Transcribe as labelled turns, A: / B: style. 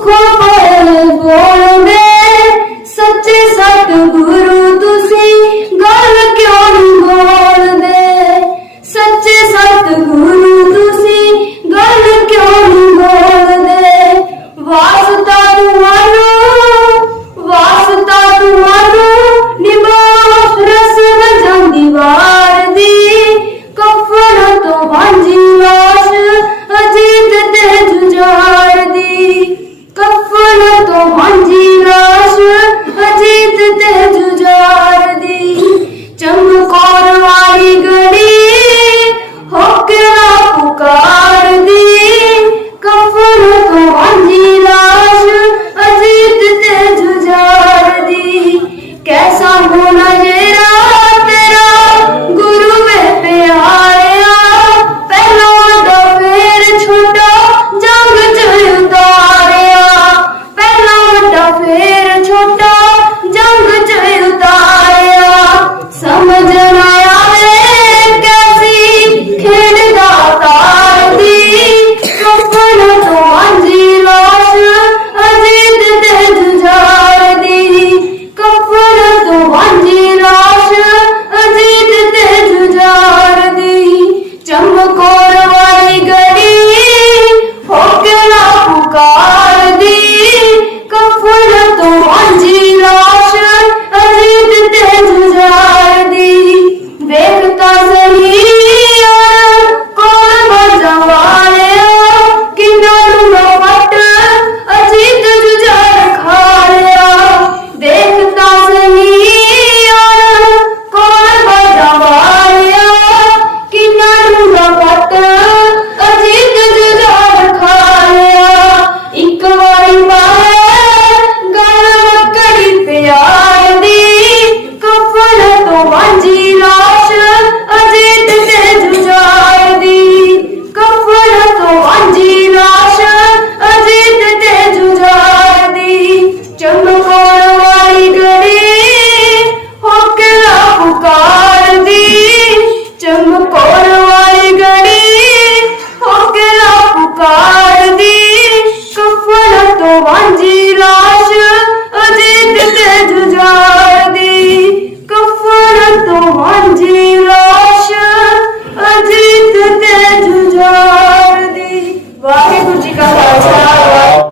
A: ਮੁਖ ਬੋਲ ਬੋਲਦੇ ਸੱਚੇ ਸਤਿਗੁਰ